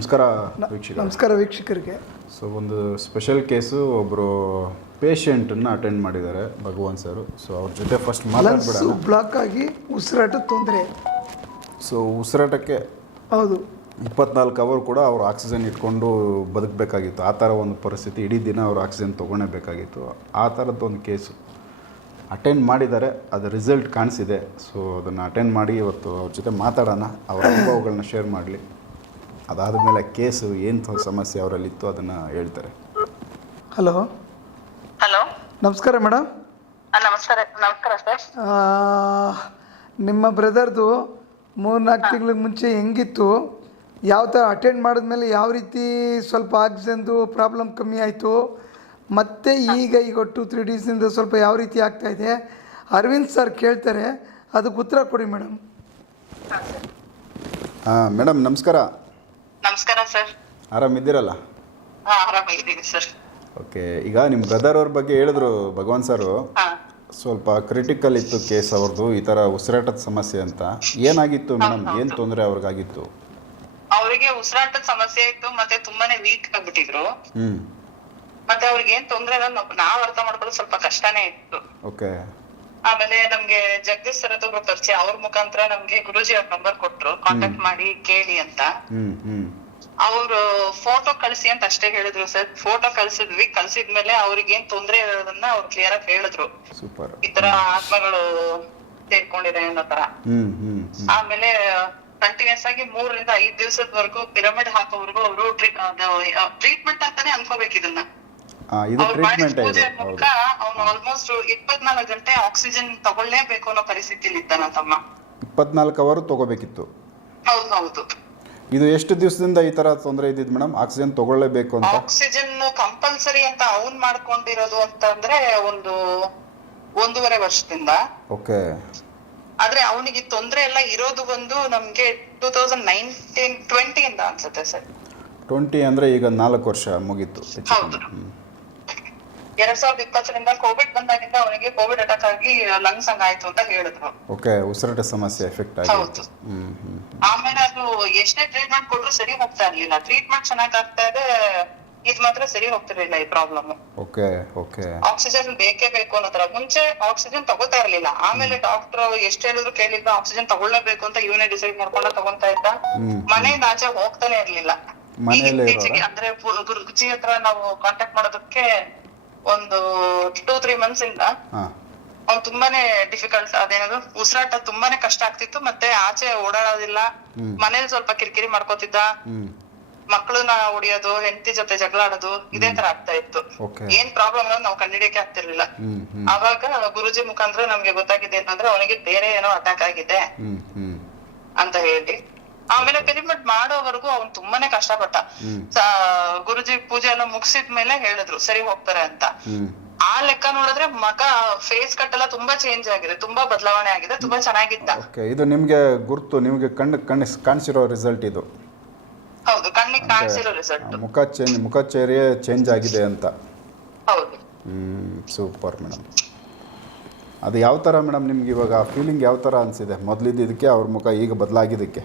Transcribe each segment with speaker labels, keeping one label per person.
Speaker 1: ನಮಸ್ಕಾರ ವೀಕ್ಷಕ
Speaker 2: ನಮಸ್ಕಾರ ವೀಕ್ಷಕರಿಗೆ.
Speaker 1: ಸೊ ಒಂದು ಸ್ಪೆಷಲ್ ಕೇಸು ಒಬ್ಬರು ಪೇಷಂಟನ್ನು ಅಟೆಂಡ್ ಮಾಡಿದ್ದಾರೆ ಭಗವಾನ್ ಸರ್ ಸೊ ಅವ್ರ ಜೊತೆ ಫಸ್ಟ್ ಮಾತಾಡ್ಬಿಡೋಣ.
Speaker 2: ಬ್ಲಾಕ್ ಆಗಿ ಉಸಿರಾಟದ ತೊಂದರೆ.
Speaker 1: ಸೊ ಉಸಿರಾಟಕ್ಕೆ
Speaker 2: ಹೌದು.
Speaker 1: ಇಪ್ಪತ್ನಾಲ್ಕು ಅವರ್ ಕೂಡ ಅವ್ರು ಆಕ್ಸಿಜನ್ ಇಟ್ಕೊಂಡು ಬದುಕಬೇಕಾಗಿತ್ತು. ಆ ಥರ ಒಂದು ಪರಿಸ್ಥಿತಿ ಇಡೀ ದಿನ ಅವ್ರು ಆಕ್ಸಿಜನ್ ತೊಗೊಳ್ಳೇಬೇಕಾಗಿತ್ತು. ಆ ಥರದ್ದು ಒಂದು ಕೇಸು ಅಟೆಂಡ್ ಮಾಡಿದ್ದಾರೆ ಅದು ರಿಸಲ್ಟ್ ಕಾಣಿಸಿದೆ. ಸೊ ಅದನ್ನು ಅಟೆಂಡ್ ಮಾಡಿ ಇವತ್ತು ಅವ್ರ ಜೊತೆ ಮಾತಾಡೋಣ. ಅವರ ಅನುಭವಗಳನ್ನ ಶೇರ್ ಮಾಡಲಿ. ಅದಾದ ಮೇಲೆ ಕೇಸು ಏನು ಸಮಸ್ಯೆ ಅವರಲ್ಲಿತ್ತು ಅದನ್ನು ಹೇಳ್ತಾರೆ.
Speaker 2: ಹಲೋ?
Speaker 3: ಹಲೋ?
Speaker 2: ನಮಸ್ಕಾರ ಮೇಡಮ್
Speaker 3: ನಮಸ್ಕಾರ ನಮಸ್ಕಾರ ಸರ್.
Speaker 2: ನಿಮ್ಮ ಬ್ರದರ್ದು ಮೂರ್ನಾಲ್ಕು ತಿಂಗಳ ಮುಂಚೆ ಹೆಂಗಿತ್ತು? ಯಾವ ಥರ ಅಟೆಂಡ್ ಮಾಡಿದ್ಮೇಲೆ ಯಾವ ರೀತಿ ಸ್ವಲ್ಪ ಆಕ್ಸಿಜನ್ದು ಪ್ರಾಬ್ಲಮ್ ಕಮ್ಮಿ ಆಯಿತು? ಮತ್ತೆ ಈಗ ಈಗ ಟು ತ್ರೀ ಡೇಸಿಂದ ಸ್ವಲ್ಪ ಯಾವ ರೀತಿ ಆಗ್ತಾ ಇದೆ? ಅರವಿಂದ್ ಸರ್ ಕೇಳ್ತಾರೆ ಅದಕ್ಕೆ ಉತ್ತರ ಕೊಡಿ ಮೇಡಮ್
Speaker 1: ಹಾಂ ಮೇಡಮ್ ನಮಸ್ಕಾರ.
Speaker 3: ನಮಸ್ಕಾರ ಸರ್.
Speaker 1: ಆರಾಮಿದ್ದೀರಲ್ಲ?
Speaker 3: ಹಾ ಆರಾಮಾಗಿದ್ದೀನಿ ಸರ್.
Speaker 1: ಓಕೆ ಈಗ ನಿಮ್ಮ ಬ್ರದರ್ ಅವ್ರ ಬಗ್ಗೆ ಹೇಳಿದ್ರು ಭಗವಾನ್ ಸರು.
Speaker 3: ಹಾ.
Speaker 1: ಸ್ವಲ್ಪ ಕ್ರಿಟಿಕಲ್ ಇತ್ತು ಕೇಸ್ ಅವ್ರದ್ದು ಈ ಥರ ಉಸಿರಾಟದ ಸಮಸ್ಯೆ ಅಂತ. ಏನಾಗಿತ್ತು ಮೇಡಮ್ ಏನು ತೊಂದರೆ ಅವ್ರಿಗಾಗಿತ್ತು?
Speaker 3: ಅವರಿಗೆ ಉಸಿರಾಟದ ಸಮಸ್ಯೆ ಇತ್ತು ಮತ್ತೆ ತುಂಬಾನೇ ವೀಕ್ ಆಗ್ಬಿಟ್ಟಿದ್ರು.
Speaker 1: ಹ್ಞೂ
Speaker 3: ಮತ್ತೆ ಅವ್ರಿಗೆ ಏನ್ ತೊಂದ್ರೆ ಇಲ್ಲ ನಾವ್- ಅರ್ಥ ಮಾಡ್ಕೊಳ್ಳೋದು ಸ್ವಲ್ಪ ಕಷ್ಟನೇ ಇತ್ತು.
Speaker 1: ಓಕೆ.
Speaker 3: ಆಮೇಲೆ ನಮ್ಗೆ ಜಗದೀಶ್ ಸರ್ ಅಂತ ಒಬ್ರು ಪರಿಚಯ ಅವ್ರ ಮುಖಾಂತರ ನಮ್ಗೆ ಗುರುಜಿ ಅವ್ರ ನಂಬರ್ ಕೊಟ್ರು. ಕಾಂಟ್ಯಾಕ್ಟ್ ಮಾಡಿ ಕೇಳಿ ಅಂತ.
Speaker 1: ಹ್ಮ್ ಹ್ಞೂ
Speaker 3: ಅವ್ರು ಫೋಟೋ ಕಳಿಸಿ ಅಂತ ಅಷ್ಟೇ ಹೇಳಿದ್ರು ಸರ್. ಫೋಟೋ ಕಳ್ಸಿದ್ವಿ. ಕಳ್ಸಿದ್ಮೇಲೆ ಅವ್ರಿಗೆ ಏನ್ ತೊಂದ್ರೆ ಇರೋದನ್ನ ಅವ್ರು ಕ್ಲಿಯರ್ ಆಗಿ ಹೇಳಿದ್ರು.
Speaker 1: ಸೂಪರ್
Speaker 3: ಈ ತರ ಆತ್ಮಗಳು ಸೇರ್ಕೊಂಡಿದೆ ಅನ್ನೋ ತರ. ಆಮೇಲೆ ಕಂಟಿನ್ಯೂಸ್ ಆಗಿ ಮೂರರಿಂದ ಐದ್ ದಿವಸದವರೆಗೂ ಪಿರಮಿಡ್ ಹಾಕೋವರೆಗೂ ಅವರು ಟ್ರೀಟ್ಮೆಂಟ್ ಅಂತಾನೆ ಅನ್ಕೋಬೇಕು ಇದನ್ನ.
Speaker 1: ಹಾಂ ಇದು
Speaker 3: ಅವ್ರು ಮಾಡಿದ
Speaker 1: ಟ್ರೀಟ್ಮೆಂಟ್
Speaker 3: ಪೂಜೆ
Speaker 1: ಇದು.
Speaker 3: ಮೂಲಕ
Speaker 1: ಹೌದು.
Speaker 3: ಅವ್ನು ಆಲ್ಮೋಸ್ಟ್ ಇಪ್ಪತ್ನಾಲ್ಕು ಗಂಟೆ ಆಕ್ಸಿಜನ್ ತಗೊಳ್ಳೇಬೇಕು ಅನ್ನೋ ಪರಿಸ್ಥಿತಿಲಿ ನನ್ನ ತಮ್ಮ
Speaker 1: ಇಪ್ಪತ್ನಾಲ್ಕು ಅವರು ತೊಗೋಬೇಕಿತ್ತು.
Speaker 3: ಹೌದು ಹೌದು.
Speaker 1: ಇದು ಎಷ್ಟು ದಿವಸದಿಂದ ಈ ತರ ತೊಂದರೆ ಇದ್ದಿದ್ ಮೇಡಮ್? ಆಕ್ಸಿಜನ್ ತಗೊಳ್ಳೇಬೇಕು ಅಂತ.
Speaker 3: ಆಕ್ಸಿಜನ್ ಕಂಪಲ್ಸರಿ ಅಂತ ಅವ್ನ್ ಮಾಡ್ಕೊಂಡಿರೋದು ಅಂತಂದ್ರೆ ಒಂದು ಒಂದೂವರೆ ವರ್ಷದಿಂದ.
Speaker 1: ಓಕೆ.
Speaker 3: ಆದ್ರೆ ಅವನಿಗೆ ತೊಂದರೆ ಎಲ್ಲ ಇರೋದು ಬಂದು ನಮ್ಗೆ ಟೂ ತೌಸಂಡ್ ನೈನ್ಟೀನ್ ಟ್ವೆಂಟಿಯಿಂದ ಅನ್ಸುತ್ತೆ ಸರ್.
Speaker 1: ಟ್ವೆಂಟಿ ಅಂದ್ರೆ ಈಗ ನಾಲ್ಕು ವರ್ಷ ಮುಗೀತು.
Speaker 3: ಹೌದು. ಎರಡ್ ಸಾವಿರದ ಇಪ್ಪತ್ತರಿಂದ ಕೋವಿಡ್ ಬಂದಾಗಿಂದ ಅವನಿಗೆ ಕೋವಿಡ್ ಅಟ್ಯಾಕ್ ಆಗಿ ಲಂಗ್ಸ್ ಹಂಗಾಯ್ತು ಅಂತ ಹೇಳಿದ್ರು.
Speaker 1: ಓಕೆ ಉಸಿರಾಟ ಸಮಸ್ಯೆ ಎಫೆಕ್ಟ್
Speaker 3: ಹೌದು.
Speaker 1: ಹ್ಮ್.
Speaker 3: ಆಮೇಲೆ ಅದು ಎಷ್ಟೇ ಟ್ರೀಟ್ಮೆಂಟ್ ಕೊಟ್ರು ಸರಿ ಹೋಗ್ತಾ ಇರ್ಲಿಲ್ಲ. ಟ್ರೀಟ್ಮೆಂಟ್ ಚೆನ್ನಾಗ್ ಆಗ್ತಾ ಇದೆ ಇದ್ ಮಾತ್ರ ಸರಿ ಹೋಗ್ತಿರ್ಲಿಲ್ಲ ಈ ಪ್ರಾಬ್ಲಮ್
Speaker 1: ಓಕೆ ಓಕೆ.
Speaker 3: ಆಕ್ಸಿಜನ್ ಬೇಕೇ ಬೇಕು ಅನ್ನೋ ತರ ಮುಂಚೆ ಆಕ್ಸಿಜನ್ ತಗೋತಾ ಇರ್ಲಿಲ್ಲ. ಆಮೇಲೆ ಡಾಕ್ಟರ್ ಎಷ್ಟ್ ಹೇಳಿದ್ರು ಕೇಳಿಲ್ಲ ಆಕ್ಸಿಜನ್ ತಗೊಳ್ಳಬೇಕು ಅಂತ ಇವನೇ ಡಿಸೈಡ್ ಮಾಡ್ಕೊಂಡ ತಗೊಂತಾ ಇದ್ದ. ಮನೆಯಿಂದ ಆಚೆ ಹೋಗ್ತಾನೆ ಇರ್ಲಿಲ್ಲ. ಈಗ ಇತ್ತೀಚೆಗೆ ಅಂದ್ರೆ ಗುರುಜಿ ಹತ್ರ ನಾವು ಕಾಂಟ್ಯಾಕ್ಟ್ ಮಾಡೋದಕ್ಕೆ ಒಂದು ಟೂ ತ್ರೀ ಮಂತ್ಸ್ ಇಂದ ಅವ್ನು ತುಂಬಾನೇ ಡಿಫಿಕಲ್ಟ್ ಅದೇನದು ಉಸಿರಾಟ ತುಂಬಾನೇ ಕಷ್ಟ ಆಗ್ತಿತ್ತು ಮತ್ತೆ ಆಚೆ ಓಡಾಡೋದಿಲ್ಲ. ಮನೇಲಿ ಸ್ವಲ್ಪ ಕಿರಿಕಿರಿ ಮಾಡ್ಕೋತಿದ್ದ. ಮಕ್ಕಳನ್ನ ಹೊಡಿಯೋದು ಹೆಂಡತಿ ಜೊತೆ ಜಗಳ ಆಡೋದು ಇದೇ ತರ ಆಗ್ತಾ ಇತ್ತು. ಏನ್ ಪ್ರಾಬ್ಲಮ್ ಅನ್ನೋದು ನಾವು ಕಂಡಿಡಿಯಕ್ಕೆ ಆಗ್ತಿರ್ಲಿಲ್ಲ. ಅವಾಗ ಗುರುಜಿ ಮುಖಾಂತರ ನಮ್ಗೆ ಗೊತ್ತಾಗಿದೆ ಏನಂದ್ರೆ ಅವನಿಗೆ ಬೇರೆ ಏನೋ ಅಟ್ಯಾಕ್ ಆಗಿದೆ ಅಂತ ಹೇಳಿ. ಆಮೇಲೆ ಪಿರಿಮಿಡ್ ಮಾಡೋವರೆಗೂ ಅವ್ನು ತುಂಬಾನೇ ಕಷ್ಟಪಟ್ಟ. ಗುರುಜಿ ಪೂಜೆ ಎಲ್ಲ ಮುಗಿಸಿದ್ಮೇಲೆ ಹೇಳಿದ್ರು ಸರಿ ಹೋಗ್ತಾರೆ ಅಂತ. ಆ ಲೆಕ್ಕ ನೋಡಿದ್ರೆ ಮಗ ಫೇಸ್ ಕಟ್ ಎಲ್ಲ ತುಂಬಾ ಚೇಂಜ್ ಆಗಿದೆ ತುಂಬಾ ಬದಲಾವಣೆ ಆಗಿದೆ ತುಂಬಾ ಚೆನ್ನಾಗಿದ್ದ.
Speaker 1: ಓಕೆ ಇದು ನಿಮಗೆ ಗುರುತು ನಿಮಗೆ ಕಣ್ಣು ಕಣ್ಣು ಕಾಣಿಸಿರೋ ರಿಸಲ್ಟ್ ಇದು.
Speaker 3: ಹೌದು ಕಣ್ಣಿಗೆ ಕಾಣಿಸಿರೋ ರಿಸಲ್ಟ್
Speaker 1: ಮುಖ ಚೇಂಜ್ ಮುಖಚರ್ಯೆ ಚೇಂಜ್ ಆಗಿದೆ ಅಂತ.
Speaker 3: ಹೌದು.
Speaker 1: ಹ್ಞೂ ಸೂಪರ್ ಮೇಡಮ್ ಅದು ಯಾವ ಥರ ಮೇಡಮ್ ನಿಮ್ಗೆ ಇವಾಗ ಫೀಲಿಂಗ್ ಯಾವ ಥರ ಅನಿಸಿದೆ? ಮೊದಲಿದ್ದಕ್ಕೆ ಅವ್ರ ಮುಖ ಈಗ ಬದಲಾಗಿದ್ದಕ್ಕೆ?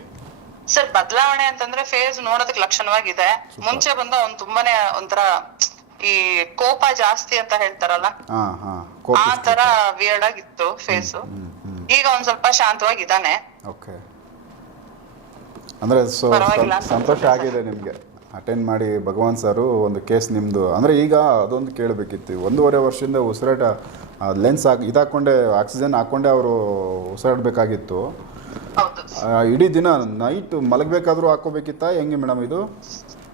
Speaker 3: ಸರ್ ಬದಲಾವಣೆ ಅಂತಂದ್ರೆ ಫೇಸ್ ನೋಡೋದಕ್ಕೆ ಲಕ್ಷಣವಾಗಿದೆ. ಮುಂಚೆ ಬಂದ ಅವ್ನು ತುಂಬಾನೇ ಒಂಥರ ಈ ಕೋಪ ಜಾಸ್ತಿ ಅಂತ ಹೇಳ್ತಾರಲ್ಲ
Speaker 1: ಹಾಂ ಹಾಂ
Speaker 3: ಆ ತರ ವಿಯರ್ಡ್ ಆಗಿತ್ತು ಫೇಸು ಈಗ ಒಂದ್ ಸ್ವಲ್ಪ ಶಾಂತವಾಗಿದ್ದಾನೆ
Speaker 1: ಓಕೆ. ಅಂದ್ರೆ ಸಂತೋಷ ಆಗಿದೆ ನಿಮ್ಗೆ. ಅಟೆಂಡ್ ಮಾಡಿ ಭಗವಾನ್ ಸರ್ ಒಂದು ಕೇಸ್ ನಿಮ್ಮದು ಅಂದ್ರೆ ಈಗ ಅದೊಂದು ಕೇಳಬೇಕಿತ್ತು. ಒಂದೂವರೆ ವರ್ಷದಿಂದ ಉಸಿರಾಟ ಲೆನ್ಸ್ ಹಾಕಿ ಇದಾಕೊಂಡೆ ಆಕ್ಸಿಜನ್ ಹಾಕೊಂಡೆ ಅವರು ಉಸಿರಾಡಬೇಕಾಗಿತ್ತು. ಇಡೀ ದಿನ ನೈಟ್ ಮಲಗಬೇಕಾದ್ರೂ ಹಾಕೋಬೇಕಿತ್ತಾ ಹೆಂಗೆ ಮೇಡಮ್ ಇದು?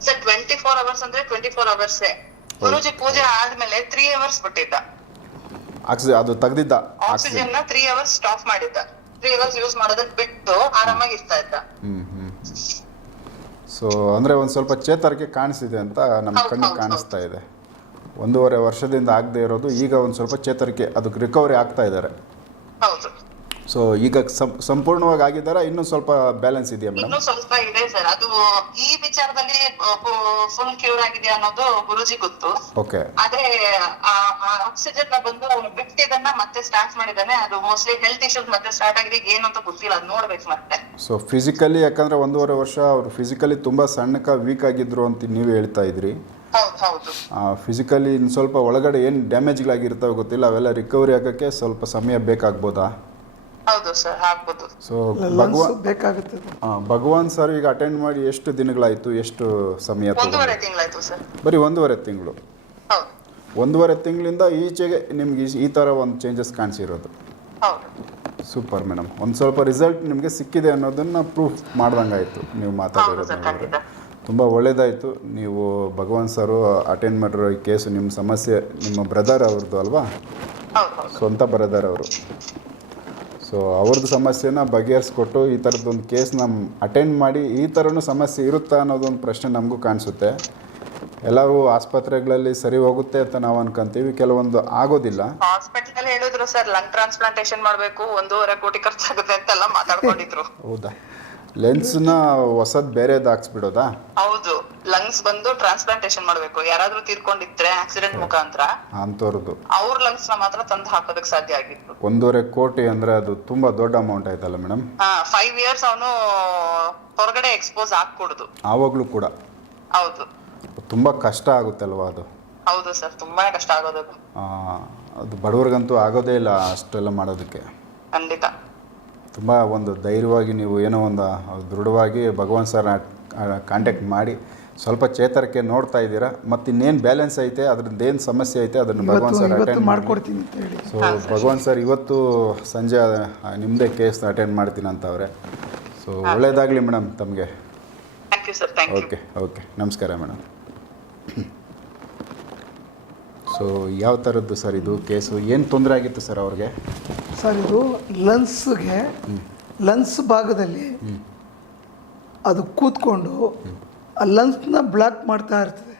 Speaker 3: ಸರ್ ಟ್ವೆಂಟಿ ಫೋರ್ ಅವರ್ಸ್ ಅಂದ್ರೆ ಟ್ವೆಂಟಿ ಫೋರ್ ಅವರ್ಸ್ ಗುರುಜಿ ಪೂಜೆ ಆದ್ಮೇಲೆ ತ್ರೀ ಅವರ್ಸ್ ಬಿಟ್ಟಿದ್ದ.
Speaker 1: ಆಕ್ಸಿ ಅದು ತೆಗ್ದಿದ್ದ ಆಕ್ಸಿಜನ್
Speaker 3: ಆಕ್ಸಿಜನ್ನ ತ್ರೀ ಅವರ್ಸ್ ಸ್ಟಾಪ್ ಮಾಡಿದ್ದ. ತ್ರೀ ಅವರ್ಸ್ ಯೂಸ್ ಮಾಡೋದನ್ನ ಬಿಟ್ಟು ಆರಾಮಾಗಿ ಇರ್ತಾ ಇದ್ದ.
Speaker 1: ಹ್ಮ್ ಹ್ಮ್ ಸೊ ಅಂದರೆ ಒಂದು ಸ್ವಲ್ಪ ಚೇತರಿಕೆ ಕಾಣಿಸಿದೆ ಅಂತ ನಮ್ಮ
Speaker 3: ಕಣ್ಣು
Speaker 1: ಕಣ್ಣಿಗೆ
Speaker 3: ಹೌದು,
Speaker 1: ಕಾಣಿಸ್ತಾ ಇದೆ. ಒಂದೂವರೆ ವರ್ಷದಿಂದ ಆಗದೆ ಇರೋದು ಈಗ ಒಂದು ಸ್ವಲ್ಪ ಚೇತರಿಕೆ ಅದಕ್ಕೆ ರಿಕವರಿ ಆಗ್ತಾ ಇದ್ದಾರೆ.
Speaker 3: ಹೌದು.
Speaker 1: ಸೊ ಈಗ ಸಂಪೂರ್ಣವಾಗಿ ಆಗಿದ್ದಾರಾ ಇನ್ನೂ ಸ್ವಲ್ಪ ಬ್ಯಾಲೆನ್ಸ್ ಇದೆಯಾ ಮೇಡಮ್
Speaker 3: ಇನ್ನೂ ಸ್ವಲ್ಪ ಇದೆ ಸರ್. ಅದು ಈ ವಿಚಾರದಲ್ಲಿ ಫುಲ್ ಕ್ಯೂರ್ ಆಗಿದೆ ಅನ್ನೋದು ಗುರುಜಿ ಗೊತ್ತು.
Speaker 1: ಓಕೆ
Speaker 3: ಆದ್ರೆ ಆ ಆಕ್ಸಿಜನ್ ಬಂದು ಇದನ್ನ ಮತ್ತೆ ಸ್ಟಾರ್ಟ್ ಮಾಡಿದಾನೆ ಅದು ಮೋಸ್ಟ್ಲಿ ಹೆಲ್ತ್ ಇಶ್ಯೂಸ್ ಮತ್ತೆ ಸ್ಟಾರ್ಟ್ ಆಗಿದೆ. ಏನು ಅಂತ ಗೊತ್ತಿಲ್ಲ. ಅದು ನೋಡ್ಬೇಕು ಮತ್ತೆ.
Speaker 1: ಸೊ ಫಿಸಿಕಲಿ ಯಾಕಂದ್ರೆ ಒಂದೂವರೆ ವರ್ಷ ಅವರು ಫಿಸಿಕಲಿ ತುಂಬಾ ಸಣ್ಣಕ ವೀಕ್ ಆಗಿದ್ರು ಅಂತ ನೀವು ಹೇಳ್ತಾ ಇದ್ರಿ.
Speaker 3: ಹೌದು ಹೌದು.
Speaker 1: ಫಿಸಿಕಲಿ ಇನ್ನು ಸ್ವಲ್ಪ ಒಳಗಡೆ ಏನು ಡ್ಯಾಮೇಜ್ಗಳಾಗಿರ್ತಾವೆ ಗೊತ್ತಿಲ್ಲ. ಅವೆಲ್ಲ ರಿಕವರಿ ಆಗೋಕ್ಕೆ ಸ್ವಲ್ಪ ಸಮಯ ಬೇಕಾಗ್ಬೋದಾ?
Speaker 3: ಹೌದು ಸರ್ ಆಗ್ಬೋದು
Speaker 1: ಸೊ ಭಗವಾನ್
Speaker 2: ಬೇಕಾಗುತ್ತೆ.
Speaker 1: ಭಗವಾನ್ ಸರ್ ಈಗ ಅಟೆಂಡ್ ಮಾಡಿ ಎಷ್ಟು ದಿನಗಳಾಯಿತು ಎಷ್ಟು ಸಮಯ ತಗೊಂಡು?
Speaker 3: ಒಂದೂವರೆ ತಿಂಗಳಾಯ್ತು ಸರ್.
Speaker 1: ಬರೀ ಒಂದೂವರೆ ತಿಂಗಳು.
Speaker 3: ಹೌದು.
Speaker 1: ಒಂದೂವರೆ ತಿಂಗಳಿಂದ ಈಚೆಗೆ ನಿಮ್ಗೆ ಈ- ಈ ಥರ ಒಂದು ಚೇಂಜಸ್ ಕಾಣಿಸಿರೋದು.
Speaker 3: ಹೌದು.
Speaker 1: ಸೂಪರ್ ಮೇಡಮ್ ಒಂದು ಸ್ವಲ್ಪ ರಿಸಲ್ಟ್ ನಿಮಗೆ ಸಿಕ್ಕಿದೆ ಅನ್ನೋದನ್ನು ಪ್ರೂಫ್ ಮಾಡ್ದಂಗಾಯಿತು ನೀವು
Speaker 3: ಮಾತಾಡಿರೋದ್ರೆ
Speaker 1: ಮಾತಾಡಿರೋದು
Speaker 3: ಸರ್
Speaker 1: ನೋಡಿದ್ರೆ.
Speaker 3: ಖಂಡಿತ.
Speaker 1: ತುಂಬ ಒಳ್ಳೆಯದಾಯಿತು ನೀವು ಭಗವಾನ್ ಸರು ಅಟೆಂಡ್ ಮಾಡಿರೋ ಈ ಕೇಸು ನಿಮ್ಮ ಸಮಸ್ಯೆ ನಿಮ್ಮ ಬ್ರದರ್ ಅವ್ರದ್ದು ಅಲ್ವಾ?
Speaker 3: ಹೌದು ಹೌದು.
Speaker 1: ಸ್ವಂತ ಬ್ರದರ್ ಅವರು. ಸೊ ಅವ್ರದ್ದು ಸಮಸ್ಯೆನ ಬಗೆಹರಿಸ್ಕೊಟ್ಟು ಈ ಥರದ್ದೊಂದು ಕೇಸ್ ನಮ್ಮ ಅಟೆಂಡ್ ಮಾಡಿ ಈ ಥರನೂ ಸಮಸ್ಯೆ ಇರುತ್ತಾ ಅನ್ನೋದೊಂದು ಪ್ರಶ್ನೆ ನಮಗೂ ಕಾಣಿಸುತ್ತೆ. ಎಲ್ಲರೂ ಆಸ್ಪತ್ರೆಗಳಲ್ಲಿ ಸರಿ ಹೋಗುತ್ತೆ ಅಂತ ನಾವು ಅನ್ಕೊಂತೀವಿ. ಕೆಲವೊಂದು ಆಗೋದಿಲ್ಲ.
Speaker 3: ಹಾಸ್ಪಿಟಲ್ ಹೇಳಿದ್ರು ಸರ್ ಲಂಗ್ ಟ್ರಾನ್ಸ್ಪ್ಲಾಂಟೇಶನ್ ಮಾಡಬೇಕು ಒಂದೂವರೆ ಕೋಟಿ ಖರ್ಚಾಗುತ್ತೆ ಅಂತೆಲ್ಲ ಮಾತಾಡ್ಕೊಂಡಿದ್ರು.
Speaker 1: ಹೌದಾ? ಲೆನ್ಸ್ನ ಹೊಸದ್ ಬೇರೆದು ಹಾಕ್ಸ್ಬಿಡೋದಾ?
Speaker 3: ಹೌದು. ಲಂಗ್ಸ್ ಬಂದು ಟ್ರಾನ್ಸ್ಪ್ಲಾಂಟೇಶನ್ ಮಾಡ್ಬೇಕು. ಯಾರಾದ್ರೂ ತೀರ್ಕೊಂಡಿದ್ರೆ ಆಕ್ಸಿಡೆಂಟ್ ಮುಖಾಂತರ
Speaker 1: ಅಂತವ್ರದ್ದು
Speaker 3: ಅವ್ರ ಲಂಗ್ಸ್ನ ಮಾತ್ರ ತಂದು ಹಾಕೋದಕ್ಕೆ ಸಾಧ್ಯ ಆಗಿತ್ತು.
Speaker 1: ಒಂದೂವರೆ ಕೋಟಿ ಅಂದ್ರೆ ಅದು ತುಂಬಾ ದೊಡ್ಡ ಅಮೌಂಟ್ ಆಯ್ತಲ್ಲ ಮೇಡಮ್
Speaker 3: ಫೈವ್ ಇಯರ್ಸ್ ಅವನು ಹೊರಗಡೆ ಎಕ್ಸ್ಪೋಸ್ ಆಗ್ಕೂಡುದು.
Speaker 1: ಆವಾಗ್ಲೂ ಕೂಡ.
Speaker 3: ಹೌದು.
Speaker 1: ತುಂಬಾ ಕಷ್ಟ ಆಗುತ್ತಲ್ವಾ ಅದು?
Speaker 3: ಹೌದು ಸರ್ ತುಂಬಾ ಕಷ್ಟ ಆಗೋದು.
Speaker 1: ಆ, ಅದು ಬಡವ್ರಿಗಂತೂ ಆಗೋದೇ ಇಲ್ಲ ಅಷ್ಟೆಲ್ಲ ಮಾಡೋದಕ್ಕೆ.
Speaker 3: ಖಂಡಿತ.
Speaker 1: ತುಂಬ ಒಂದು ಧೈರ್ಯವಾಗಿ ನೀವು ಏನೋ ಒಂದು ದೃಢವಾಗಿ ಭಗವಾನ್ ಸರ್ನ ಕಾಂಟ್ಯಾಕ್ಟ್ ಮಾಡಿ ಸ್ವಲ್ಪ ಚೇತರಿಕೆ ನೋಡ್ತಾ ಇದ್ದೀರಾ ಮತ್ತು ಇನ್ನೇನು ಬ್ಯಾಲೆನ್ಸ್ ಐತೆ ಅದ್ರದ್ದು ಏನು ಸಮಸ್ಯೆ ಐತೆ ಅದನ್ನು ಭಗವಾನ್ ಸರ್
Speaker 2: ಇವತ್ತು
Speaker 1: ಅಟೆಂಡ್
Speaker 2: ಮಾಡ್ಕೊಡ್ತೀನಿ ಅಂತ ಹೇಳಿ.
Speaker 1: ಸೊ ಭಗವಾನ್ ಸರ್ ಇವತ್ತು ಸಂಜೆ ನಿಮ್ಮದೇ ಕೇಸ್ ಅಟೆಂಡ್ ಮಾಡ್ತೀನಿ ಅಂತವ್ರೆ. ಸೊ ಒಳ್ಳೇದಾಗಲಿ ಮೇಡಮ್ ತಮಗೆ.
Speaker 3: Thank you sir thank you
Speaker 1: okay okay ನಮಸ್ಕಾರ ಮೇಡಮ್ ಸೊ ಯಾವ ಥರದ್ದು ಸರ್ ಇದು? ಕೇಸು ಏನು ತೊಂದರೆ ಆಗಿತ್ತು ಸರ್ ಅವ್ರಿಗೆ?
Speaker 2: ಸರ್ ಇದು ಲನ್ಸ್ಗೆ ಲನ್ಸ್ ಭಾಗದಲ್ಲಿ ಅದು ಕೂತ್ಕೊಂಡು ಆ ಲನ್ಸ್ನ ಬ್ಲಾಕ್ ಮಾಡ್ತಾ ಇರ್ತದೆ.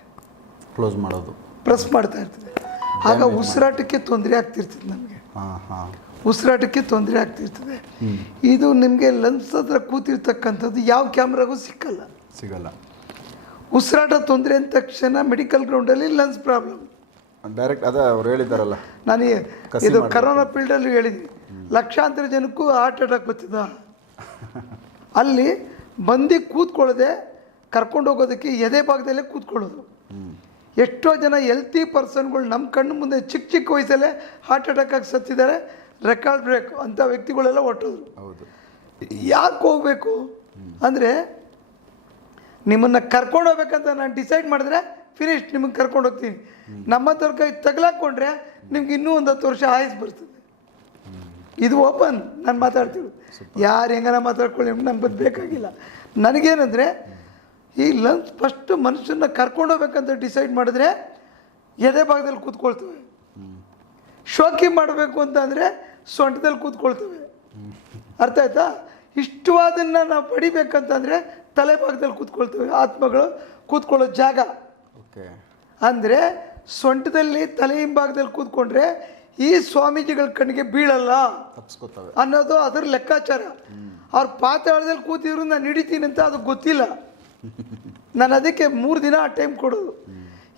Speaker 1: ಕ್ಲೋಸ್ ಮಾಡೋದು.
Speaker 2: ಪ್ರೆಸ್ ಮಾಡ್ತಾ ಇರ್ತದೆ. ಆಗ ಉಸಿರಾಟಕ್ಕೆ ತೊಂದರೆ ಆಗ್ತಿರ್ತದೆ ನಮಗೆ.
Speaker 1: ಹಾಂ ಹಾಂ.
Speaker 2: ಉಸಿರಾಟಕ್ಕೆ ತೊಂದರೆ ಆಗ್ತಿರ್ತದೆ. ಇದು ನಿಮಗೆ ಲನ್ಸ್ ಹತ್ರ ಕೂತಿರ್ತಕ್ಕಂಥದ್ದು ಯಾವ ಕ್ಯಾಮ್ರಾಗೂ ಸಿಕ್ಕಲ್ಲ.
Speaker 1: ಸಿಗಲ್ಲ.
Speaker 2: ಉಸಿರಾಟ ತೊಂದರೆ ಅಂದ ತಕ್ಷಣ ಮೆಡಿಕಲ್ ಗ್ರೌಂಡಲ್ಲಿ ಲನ್ಸ್ ಪ್ರಾಬ್ಲಮ್.
Speaker 1: ಡೈರೆಕ್ಟ್ ಅದೇ ಅವ್ರು ಹೇಳಿದ್ದಾರಲ್ಲ.
Speaker 2: ನಾನು ಈ- ಇದು. ಕರೋನಾ ಫೀಲ್ಡಲ್ಲಿ ಹೇಳಿದ್ವಿ. ಲಕ್ಷಾಂತರ ಜನಕ್ಕೂ ಹಾರ್ಟ್ ಅಟ್ಯಾಕ್ ಬರ್ತಿದ್ದ. ಅಲ್ಲಿ ಬಂದು ಕೂತ್ಕೊಳ್ಳದೆ ಕರ್ಕೊಂಡು ಹೋಗೋದಕ್ಕೆ ಎದೆ ಭಾಗದಲ್ಲೇ ಕೂತ್ಕೊಳ್ಳೋದು. ಎಷ್ಟೋ ಜನ ಹೆಲ್ತಿ ಪರ್ಸನ್ಗಳು ನಮ್ಮ ಕಣ್ಣು ಮುಂದೆ ಚಿಕ್ಕ ಚಿಕ್ಕ ವಯಸ್ಸಲ್ಲೇ ಹಾರ್ಟ್ ಅಟ್ಯಾಕ್ ಆಗಿ ಸತ್ತಿದ್ದಾರೆ. ರೆಕಾರ್ಡ್ ಬ್ರೇಕ್ ಅಂತ ವ್ಯಕ್ತಿಗಳೆಲ್ಲ ಹೊಟ್ಟೋದ್ರು
Speaker 1: ಹೌದು.
Speaker 2: ಯಾಕೆ ಹೋಗಬೇಕು? ಅಂದರೆ ನಿಮ್ಮನ್ನು ಕರ್ಕೊಂಡು ಹೋಗ್ಬೇಕಂತ ನಾನು ಡಿಸೈಡ್ ಮಾಡಿದ್ರೆ ಫಿನಿಶ್ ನಿಮಗೆ ಕರ್ಕೊಂಡು ಹೋಗ್ತೀನಿ. ನಮ್ಮ ಹತ್ರ ಕೈ ತಗಲಾಕೊಂಡ್ರೆ ನಿಮ್ಗೆ ಇನ್ನೂ ಒಂದು ಹತ್ತು ವರ್ಷ ಆಯಸ್ ಬರ್ತದೆ. ಇದು ಓಪನ್ ನಾನು ಮಾತಾಡ್ತಿರೋದು. ಯಾರು ಹೆಂಗಾರ ಮಾತಾಡ್ಕೊಳ್ಳಿ ನಮ್ಗೆ ಬೇಕಾಗಿಲ್ಲ. ನನಗೇನಂದರೆ ಈ ಲಂಚ್ ಫಸ್ಟು ಮನುಷ್ಯನ ಕರ್ಕೊಂಡು ಹೋಗ್ಬೇಕಂತ ಡಿಸೈಡ್ ಮಾಡಿದ್ರೆ ಎದೆ ಭಾಗದಲ್ಲಿ ಕೂತ್ಕೊಳ್ತವೆ. ಶೋಕಿ ಮಾಡಬೇಕು ಅಂತ ಅಂದರೆ ಸೊಂಟದಲ್ಲಿ ಕೂತ್ಕೊಳ್ತೇವೆ. ಅರ್ಥ ಆಯ್ತಾ? ಇಷ್ಟವಾದನ್ನ ನಾವು ಪಡಿಬೇಕಂತಂದರೆ ತಲೆ ಭಾಗದಲ್ಲಿ ಕೂತ್ಕೊಳ್ತವೆ. ಆತ್ಮಗಳು ಕೂತ್ಕೊಳ್ಳೋ ಜಾಗ. ಅಂದರೆ ಸೊಂಟದಲ್ಲಿ ತಲೆ ಹಿಂಭಾಗದಲ್ಲಿ ಕೂತ್ಕೊಂಡ್ರೆ ಈ ಸ್ವಾಮೀಜಿಗಳ ಕಣ್ಣಿಗೆ ಬೀಳಲ್ಲ
Speaker 1: ತಪ್ಸ್ಕೊತವೆ.
Speaker 2: ಅನ್ನೋದು ಅದರ ಲೆಕ್ಕಾಚಾರ. ಅವ್ರ ಪಾತಾಳದಲ್ಲಿ ಕೂತಿದ್ರು ನಾನು ಹಿಡಿತೀನಿ ಅಂತ ಅದು ಗೊತ್ತಿಲ್ಲ. ನಾನು ಅದಕ್ಕೆ ಮೂರು ದಿನ ಆ ಟೈಮ್ ಕೊಡೋದು.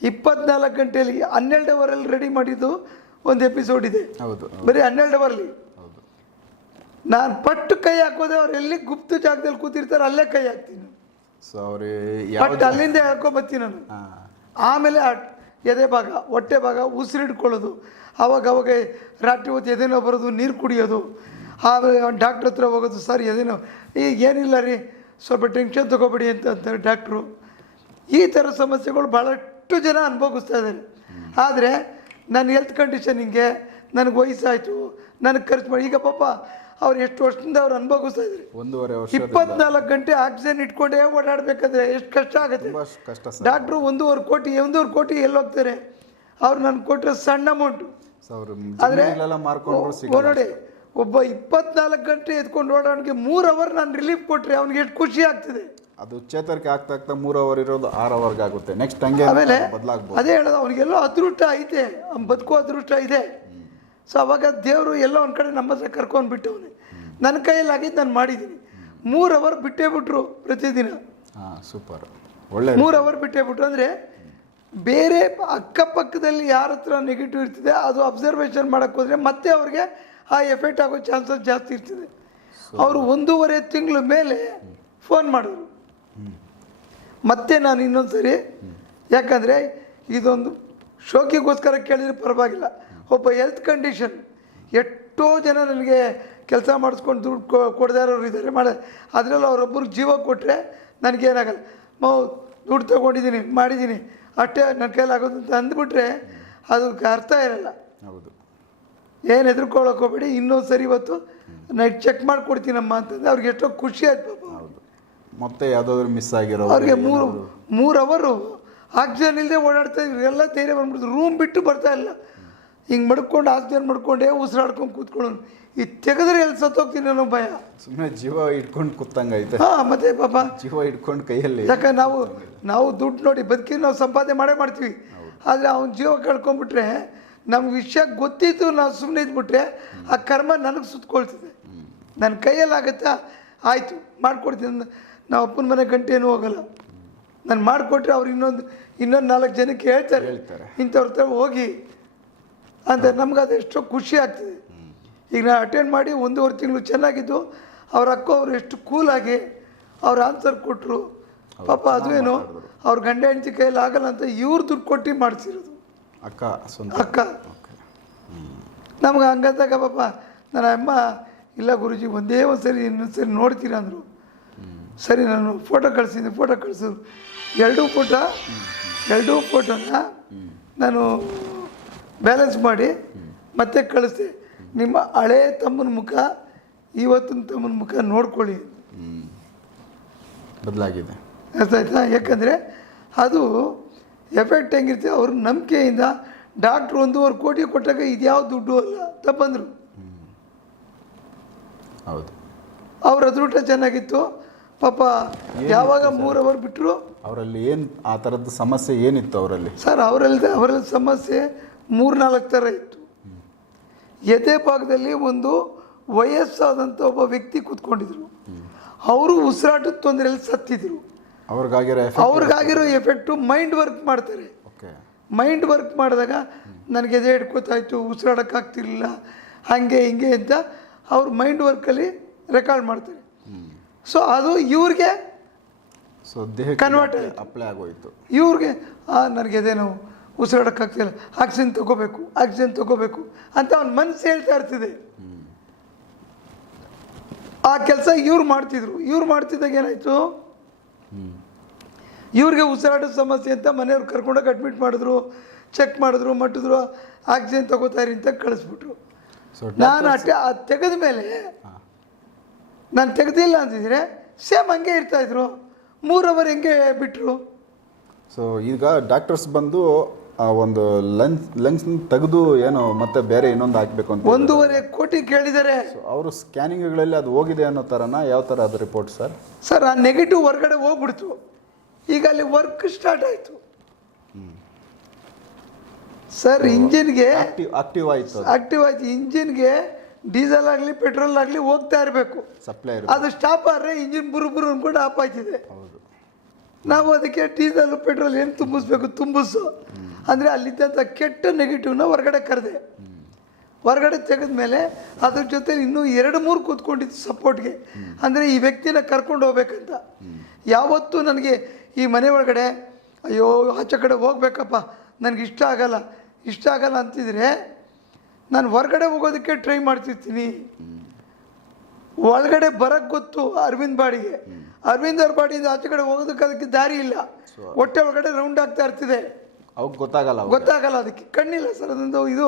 Speaker 2: ಇಪ್ಪತ್ನಾಲ್ಕು ಗಂಟೆಯಲ್ಲಿ ಹನ್ನೆರಡು ಅವರಲ್ಲಿ ರೆಡಿ ಮಾಡಿದ್ದು ಒಂದು ಎಪಿಸೋಡ್ ಇದೆ.
Speaker 1: ಹೌದು
Speaker 2: ಬರೀ ಹನ್ನೆರಡು ಅವರಲ್ಲಿ
Speaker 1: ಹೌದು.
Speaker 2: ನಾನು ಪಟ್ಟು ಕೈ ಹಾಕೋದೆ ಅವ್ರು ಎಲ್ಲಿ ಗುಪ್ತ ಜಾಗದಲ್ಲಿ ಕೂತಿರ್ತಾರೆ ಅಲ್ಲೇ ಕೈ ಹಾಕ್ತೀನಿ.
Speaker 1: ಸೊ ಅವ್ರು
Speaker 2: ಅಲ್ಲಿಂದ ಹೇಳ್ಕೊಂಬತ್ತೀನಿ ನಾನು. ಆಮೇಲೆ ಎದೆ ಭಾಗ, ಹೊಟ್ಟೆ ಭಾಗ ಉಸಿರಿಡ್ಕೊಳ್ಳೋದು ಆವಾಗ ಅವಾಗ ರಾತ್ರಿ ಹೊತ್ತು ಎದೆನೋ ಬರೋದು, ನೀರು ಕುಡಿಯೋದು. ಆಮೇಲೆ ಡಾಕ್ಟ್ರ್ ಹತ್ರ ಹೋಗೋದು, ಸರ್ ಎದೆನೋ ಈಗ ಏನಿಲ್ಲ ರೀ, ಸ್ವಲ್ಪ ಟೆನ್ಷನ್ ತೊಗೋಬೇಡಿ ಅಂತ ಅಂತಾರೆ ಡಾಕ್ಟ್ರು ಈ ಥರ ಸಮಸ್ಯೆಗಳು ಭಾಳಷ್ಟು ಜನ ಅನುಭವಿಸ್ತಾ ಇದ್ದಾರೆ. ಆದರೆ, ನನ್ನ ಹೆಲ್ತ್ ಕಂಡೀಷನ್ ಹಿಂಗೆ, ನನಗೆ ವಯಸ್ಸಾಯಿತು, ನನಗೆ ಖರ್ಚು ಮಾಡಿ, ಈಗ ಪಾಪ ಅವ್ರು ಎಷ್ಟು ವರ್ಷದಿಂದ ಅವ್ರು ಅನುಭವಿಸ್ತಾ ಇದ್ದಾರೆ.
Speaker 1: ಒಂದೂವರೆ ವರ್ಷ
Speaker 2: ಇಪ್ಪತ್ನಾಲ್ಕು ಗಂಟೆ ಆಕ್ಸಿಜನ್ ಇಟ್ಕೊಂಡೇ ಓಡಾಡಬೇಕಂದ್ರೆ ಎಷ್ಟು ಕಷ್ಟ ಆಗುತ್ತೆ.
Speaker 1: ತುಂಬ ಕಷ್ಟ ಸರ್.
Speaker 2: ಡಾಕ್ಟ್ರು ಒಂದೂವರೆ ಕೋಟಿ ಒಂದೂವರೆ ಕೋಟಿ ಎಲ್ಲಿ ಹೋಗ್ತಾರೆ ಅವ್ರು ನಾನು ಕೊಟ್ಟರೆ ಸಣ್ಣ ಅಮೌಂಟು ಆದರೆ ನೋಡಿ ಒಬ್ಬ ಇಪ್ಪತ್ನಾಲ್ಕು ಗಂಟೆ ಎತ್ಕೊಂಡು ಓಡಾಡೋನಿಗೆ ಮೂರು ಅವರ್ ನಾನು ರಿಲೀಫ್ ಕೊಟ್ಟರೆ ಅವ್ನಿಗೆ ಎಷ್ಟು ಖುಷಿ ಆಗ್ತದೆ.
Speaker 1: ಅದು ಚೇತರಿಕೆ ಆಗ್ತಾ ಆಗ್ತಾ ಮೂರು ಅವರ್ ಇರೋದು ಆರು ಅವರ್ಗೆ ಆಗುತ್ತೆ. ನೆಕ್ಸ್ಟ್ ಹಂಗೆ
Speaker 2: ಆಮೇಲೆ ಅದೇ ಹೇಳೋದು ಅವನಿಗೆಲ್ಲೋ ಅದೃಷ್ಟ ಐತೆ ಅವ್ನು ಬದುಕೋ ಅದೃಷ್ಟ ಇದೆ. ಸೊ ಅವಾಗ ದೇವರು ಎಲ್ಲ ಒಂದು ಕಡೆ ನಮ್ಮ ಹತ್ರ ಕರ್ಕೊಂಡ್ಬಿಟ್ಟವನೆ. ನನ್ನ ಕೈಯಲ್ಲಿ ಆಗಿದ್ದು ನಾನು ಮಾಡಿದ್ದೀನಿ. ಮೂರು ಅವರ್ ಬಿಟ್ಟೇ ಬಿಟ್ರು ಪ್ರತಿದಿನ.
Speaker 1: ಹಾಂ ಸೂಪರ್ ಒಳ್ಳೆ
Speaker 2: ಮೂರು ಅವರ್ ಬಿಟ್ಟೇ ಬಿಟ್ರು ಅಂದರೆ ಬೇರೆ ಅಕ್ಕಪಕ್ಕದಲ್ಲಿ ಯಾರ ಹತ್ರ ನೆಗೆಟಿವ್ ಇರ್ತದೆ ಅದು ಅಬ್ಸರ್ವೇಷನ್ ಮಾಡೋಕ್ಕೆ ಹೋದರೆ ಮತ್ತೆ ಅವ್ರಿಗೆ ಆ ಎಫೆಕ್ಟ್ ಆಗೋ ಚಾನ್ಸಸ್ ಜಾಸ್ತಿ ಇರ್ತದೆ. ಅವರು ಒಂದೂವರೆ ತಿಂಗಳ ಮೇಲೆ ಫೋನ್ ಮಾಡಿದ್ರು. ಮತ್ತೆ ನಾನು ಇನ್ನೊಂದು ಸರಿ ಯಾಕಂದರೆ ಇದೊಂದು ಶೋಕಿಗೋಸ್ಕರ ಕೇಳಿದ್ರೆ ಪರವಾಗಿಲ್ಲ. ಒಬ್ಬ ಹೆಲ್ತ್ ಕಂಡೀಷನ್ ಎಷ್ಟೋ ಜನ ನನಗೆ ಕೆಲಸ ಮಾಡಿಸ್ಕೊಂಡು ದುಡ್ಡು ಕೊ ಕೊಡದೇ ಇರೋರು ಇದ್ದಾರೆ ಮಾಡ ಅದರಲ್ಲಿ ಅವರೊಬ್ಬರು ಜೀವ ಕೊಟ್ಟರೆ ನನಗೇನಾಗಲ್ಲ. ಮೌ ದುಡ್ಡು ತೊಗೊಂಡಿದ್ದೀನಿ ಮಾಡಿದ್ದೀನಿ ಅಷ್ಟೇ ನನ್ನ ಕೈಲಾಗೋದು ಅಂತ ಅಂದ್ಬಿಟ್ರೆ ಅದಕ್ಕೆ ಅರ್ಥ ಇರಲ್ಲ.
Speaker 1: ಹೌದು.
Speaker 2: ಏನು ಹೆದರ್ಕೊಳ್ಳೋಕೆ ಹೋಗ್ಬೇಡಿ ಇನ್ನೊಂದು ಸರಿ ಇವತ್ತು ನೈಟ್ ಚೆಕ್ ಮಾಡಿಕೊಡ್ತೀನಮ್ಮ ಅಂತಂದ್ರೆ ಅವ್ರಿಗೆ ಎಷ್ಟೋ ಖುಷಿ ಆಯ್ತು ಪಾಪ.
Speaker 1: ಹೌದು. ಮತ್ತೆ ಯಾವುದಾದ್ರು ಮಿಸ್ ಆಗಿರೋ
Speaker 2: ಅವ್ರಿಗೆ ಮೂರು ಮೂರು ಅವರು ಆಕ್ಸಿಜನ್ ಇಲ್ಲದೆ ಓಡಾಡ್ತಾ ಇದ್ರು. ಎಲ್ಲ ಧೈರ್ಯ ಬಂದ್ಬಿಡ್ತು ರೂಮ್ ಬಿಟ್ಟು ಬರ್ತಾ ಇಲ್ಲ. ಹಿಂಗೆ ಮಡ್ಕೊಂಡು ಆಕ್ಸಿಜನ್ ಮಡ್ಕೊಂಡೇ ಉಸಿರಾಡ್ಕೊಂಡು ಕೂತ್ಕೊಳ್ಳೋನು. ಈ ತೆಗೆದ್ರೆ ಎಲ್ಲಿ ಸತ್ತೋಗ್ತೀನಿ ಅನ್ನೋ ಭಯ.
Speaker 1: ಸುಮ್ಮನೆ ಜೀವ ಇಟ್ಕೊಂಡು ಕೂತಂಗೈತೆ
Speaker 2: ಹಾಂ ಮತ್ತೆ ಪಾಪ.
Speaker 1: ಜೀವ ಇಟ್ಕೊಂಡು ಕೈಯಲ್ಲಿ
Speaker 2: ಯಾಕಂದ್ರೆ ನಾವು ನಾವು ದುಡ್ಡು ನೋಡಿ ಬದುಕಿ ನಾವು ಸಂಪಾದನೆ ಮಾಡೇ ಮಾಡ್ತೀವಿ. ಆದರೆ ಅವ್ನ ಜೀವ ಕಳ್ಕೊಂಡ್ಬಿಟ್ರೆ ನಮ್ಗೆ ವಿಷಯ ಗೊತ್ತಿತ್ತು ನಾವು ಸುಮ್ಮನೆ ಇದ್ಬಿಟ್ರೆ ಆ ಕರ್ಮ ನನಗೆ ಸುತ್ತಕೊಳ್ತದೆ ನನ್ನ ಕೈಯಲ್ಲಿ ಆಗುತ್ತಾ? ಆಯಿತು ಮಾಡ್ಕೊಡ್ತೀನಿ ನಾವು ಅಪ್ಪನ ಮನೆ ಗಂಟೆ ಗಂಟೆನೂ ಹೋಗಲ್ಲ. ನಾನು ಮಾಡಿಕೊಟ್ರೆ ಅವ್ರು ಇನ್ನೊಂದು ಇನ್ನೊಂದು ನಾಲ್ಕು ಜನಕ್ಕೆ ಹೇಳ್ತಾರೆ.
Speaker 1: ಹೇಳ್ತಾರೆ.
Speaker 2: ಇಂಥವ್ರ ಹತ್ರ ಹೋಗಿ ಅಂತ ನಮ್ಗೆ ಅದು ಎಷ್ಟೋ ಖುಷಿ ಆಗ್ತದೆ. ಈಗ ನಾನು ಅಟೆಂಡ್ ಮಾಡಿ ಒಂದೂವರೆ ತಿಂಗಳು ಚೆನ್ನಾಗಿದ್ದು ಅವ್ರ ಅಕ್ಕ ಅವರು ಎಷ್ಟು ಕೂಲಾಗಿ ಅವ್ರ ಆನ್ಸರ್ ಕೊಟ್ಟರು ಪಾಪ ಅದುವೇನು ಅವ್ರ ಗಂಡ ಹೆಂಡತಿ ಕೈಯಲ್ಲಿ ಆಗಲ್ಲ ಅಂತ ಇವ್ರು ದುಡ್ಡು ಕೊಟ್ಟು ಮಾಡಿಸಿರೋದು.
Speaker 1: ಅಕ್ಕ
Speaker 2: ಅಕ್ಕ. ನಮ್ಗೆ ಹಂಗಂದಾಗ ಪಾಪ ನನ್ನ ಅಮ್ಮ ಇಲ್ಲ ಗುರುಜಿ ಒಂದೇ ಒಂದು ಸರಿ ಇನ್ನೊಂದು ಸರಿ ನೋಡ್ತೀರ ಅಂದರು. ಸರಿ ನಾನು ಫೋಟೋ ಕಳಿಸಿದ್ದೆ ಫೋಟೋ ಕಳಿಸಿದ್ರು ಎರಡೂ ಫೋಟೋ ಎರಡೂ ಫೋಟೋನ ನಾನು ಬ್ಯಾಲೆನ್ಸ್ ಮಾಡಿ ಮತ್ತೆ ಕಳಿಸ್ದೆ. ನಿಮ್ಮ ಹಳೆ ತಮ್ಮನ ಮುಖ ಇವತ್ತಿನ ತಮ್ಮನ ಮುಖ ನೋಡ್ಕೊಳ್ಳಿ.
Speaker 1: ಬದಲಾಗಿದೆ.
Speaker 2: ಅರ್ಥ ಆಯ್ತಾ ಯಾಕಂದರೆ ಅದು ಎಫೆಕ್ಟ್ ಹೆಂಗಿರುತ್ತೆ? ಅವ್ರ ನಂಬಿಕೆಯಿಂದ ಡಾಕ್ಟ್ರು ಒಂದೂವರೆ ಕೋಟಿ ಕೊಟ್ಟಾಗ ಇದ್ಯಾವ ದುಡ್ಡು ಅಲ್ಲ ತಪ್ಪಂದರು.
Speaker 1: ಹೌದು.
Speaker 2: ಅವ್ರ ಅದೃಷ್ಟ ಚೆನ್ನಾಗಿತ್ತು. ಪಾಪ ಯಾವಾಗ ಮೂರು ಅವರ್ ಬಿಟ್ಟರು
Speaker 1: ಅವರಲ್ಲಿ ಏನು ಆ ಥರದ್ದು ಸಮಸ್ಯೆ ಏನಿತ್ತು ಅವರಲ್ಲಿ?
Speaker 2: ಸರ್ ಅವರಲ್ಲಿ ಅವರಲ್ಲಿ ಸಮಸ್ಯೆ ಮೂರು ನಾಲ್ಕು ಥರ ಇತ್ತು. ಎದೆ ಭಾಗದಲ್ಲಿ ಒಂದು ವಯಸ್ಸಾದಂಥ ಒಬ್ಬ ವ್ಯಕ್ತಿ ಕೂತ್ಕೊಂಡಿದ್ರು. ಅವರು ಉಸಿರಾಟದ ತೊಂದರೆಯಲ್ಲಿ ಸತ್ತಿದ್ರು.
Speaker 1: ಅವ್ರಿಗಾಗಿರೋ ಎಫೆಕ್ಟ್
Speaker 2: ಅವ್ರಿಗಾಗಿರೋ ಎಫೆಕ್ಟು ಮೈಂಡ್ ವರ್ಕ್ ಮಾಡ್ತಾರೆ.
Speaker 1: ಓಕೆ
Speaker 2: ಮೈಂಡ್ ವರ್ಕ್ ಮಾಡಿದಾಗ ನನಗೆ ಎದೆ ಹಿಡ್ಕೋತಾಯಿತು ಉಸಿರಾಡೋಕ್ಕಾಗ್ತಿರ್ಲಿಲ್ಲ ಹಾಗೆ ಹಿಂಗೆ ಅಂತ ಅವ್ರ ಮೈಂಡ್ ವರ್ಕಲ್ಲಿ ರೆಕಾರ್ಡ್ ಮಾಡ್ತಾರೆ. ಸೊ ಅದು ಇವ್ರಿಗೆ
Speaker 1: ಸೊ ದೇಹ
Speaker 2: ಕನ್ವರ್ಟ್ ಆಯ್ತು.
Speaker 1: ಅಪ್ಲೈ ಆಗೋಯಿತು.
Speaker 2: ಇವ್ರಿಗೆ ನನಗೆ ಎದೆ ನೋವು ಉಸಿರಾಡೋಕ್ಕಾಗ್ತಿಲ್ಲ. ಆಕ್ಸಿಜನ್ ತಗೋಬೇಕು ಆಕ್ಸಿಜನ್ ತಗೋಬೇಕು ಅಂತ ಅವ್ನ ಮನಸ್ಸು ಹೇಳ್ತಾ ಇರ್ತಿದೆ. ಆ ಕೆಲಸ ಇವ್ರು ಮಾಡ್ತಿದ್ರು. ಇವ್ರು ಮಾಡ್ತಿದ್ದಾಗ ಏನಾಯಿತು? ಇವ್ರಿಗೆ ಉಸಿರಾಟದ ಸಮಸ್ಯೆ ಅಂತ ಮನೆಯವ್ರು ಕರ್ಕೊಂಡೋಗಿ ಅಡ್ಮಿಟ್ ಮಾಡಿದ್ರು ಚೆಕ್ ಮಾಡಿದ್ರು ಮಟ್ಟಿದ್ರು ಆಕ್ಸಿಜನ್ ತಗೋತಾರಿ ಅಂತ ಕಳಿಸ್ಬಿಟ್ರು.
Speaker 1: ಸೊ
Speaker 2: ನಾನು ಅಟ್ಟೆ ಅದು ತೆಗೆದ ಮೇಲೆ ನಾನು ತೆಗೆದಿಲ್ಲ ಅಂತಿದ್ರೆ ಸೇಮ್ ಹಂಗೆ ಇರ್ತಾಯಿದ್ರು ಮೂರು ಅವರ್ ಹೆಂಗೆ ಬಿಟ್ಟರು
Speaker 1: ಸೊ ಈಗ ಡಾಕ್ಟರ್ಸ್ ಬಂದು ಆ ಒಂದು ಲಂಗ್ಸ್ ಲಂಗ್ಸ್ ತೆಗೆದು ಏನು ಮತ್ತೆ ಬೇರೆ ಇನ್ನೊಂದು ಹಾಕಬೇಕು ಅಂತ
Speaker 2: ಒಂದೂವರೆ ಕೋಟಿ ಕೇಳಿದ್ದಾರೆ
Speaker 1: ಅವರು ಸ್ಕ್ಯಾನಿಂಗ್ಗಳಲ್ಲಿ ಅದು ಹೋಗಿದೆ ಅನ್ನೋ ಥರನ ಯಾವ ಥರ ಅದು ರಿಪೋರ್ಟ್ ಸರ್
Speaker 2: ಸರ್ ಆ ನೆಗೆಟಿವ್ ಹೊರಗಡೆ ಹೋಗ್ಬಿಡ್ತು. ಈಗ ಅಲ್ಲಿ ವರ್ಕ್ ಸ್ಟಾರ್ಟ್ ಆಯಿತು. ಸರ್ ಇಂಜಿನ್ಗೆ
Speaker 1: ಆಕ್ಟಿವ್ ಆಕ್ಟಿವ್ ಆಯಿತು
Speaker 2: ಆಕ್ಟಿವ್ ಆಯ್ತು. ಇಂಜಿನ್ಗೆ ಡೀಸೆಲ್ ಆಗಲಿ ಪೆಟ್ರೋಲ್ ಆಗಲಿ ಹೋಗ್ತಾ ಇರಬೇಕು.
Speaker 1: ಸಪ್ಲೈ
Speaker 2: ಅದು ಸ್ಟಾಪ್ ಆದರೆ ಇಂಜಿನ್ ಬುರು ಬುರು ಅನ್ಕೊಂಡು ಆಪ್ ಆಯ್ತಿದೆ.
Speaker 1: ಹೌದು.
Speaker 2: ನಾವು ಅದಕ್ಕೆ ಡೀಸೆಲ್ ಪೆಟ್ರೋಲ್ ಏನು ತುಂಬಿಸ್ಬೇಕು? ತುಂಬಿಸು. ಅಂದರೆ ಅಲ್ಲಿದ್ದಂಥ ಕೆಟ್ಟ ನೆಗೆಟಿವ್ನ ಹೊರಗಡೆ ಕರೆದೆ. ಹೊರಗಡೆ ತೆಗೆದ ಮೇಲೆ ಅದ್ರ ಜೊತೆ ಇನ್ನೂ ಎರಡು ಮೂರು ಕೂತ್ಕೊಂಡಿತ್ತು ಸಪೋರ್ಟ್ಗೆ ಅಂದರೆ ಈ ವ್ಯಕ್ತಿನ ಕರ್ಕೊಂಡು ಹೋಗ್ಬೇಕಂತ. ಯಾವತ್ತೂ ನನಗೆ ಈ ಮನೆ ಒಳಗಡೆ ಅಯ್ಯೋ ಆಚೆ ಕಡೆ ಹೋಗ್ಬೇಕಪ್ಪ ನನಗೆ ಇಷ್ಟ ಆಗಲ್ಲ ಇಷ್ಟ ಆಗಲ್ಲ ಅಂತಿದ್ರೆ ನಾನು ಹೊರಗಡೆ ಹೋಗೋದಕ್ಕೆ ಟ್ರೈ ಮಾಡ್ತಿರ್ತೀನಿ. ಒಳಗಡೆ ಬರಕ್ಕೆ ಗೊತ್ತು ಅರವಿಂದ್ ಬಾಡಿಗೆ. ಅರವಿಂದ್ ಅವ್ರ ಬಾಡಿಯಿಂದ ಆಚೆ ಕಡೆ ಹೋಗೋದಕ್ಕೆ ಅದಕ್ಕೆ ದಾರಿ ಇಲ್ಲ. ಹೊಟ್ಟೆ ಒಳಗಡೆ ರೌಂಡ್ ಆಗ್ತಾ ಇರ್ತಿದೆ.
Speaker 1: ಅವಾಗ ಗೊತ್ತಾಗಲ್ಲ.
Speaker 2: ಗೊತ್ತಾಗಲ್ಲ ಅದಕ್ಕೆ. ಕಣ್ಣಿಲ್ಲ ಸರ್ ಅದೊಂದು ಇದು.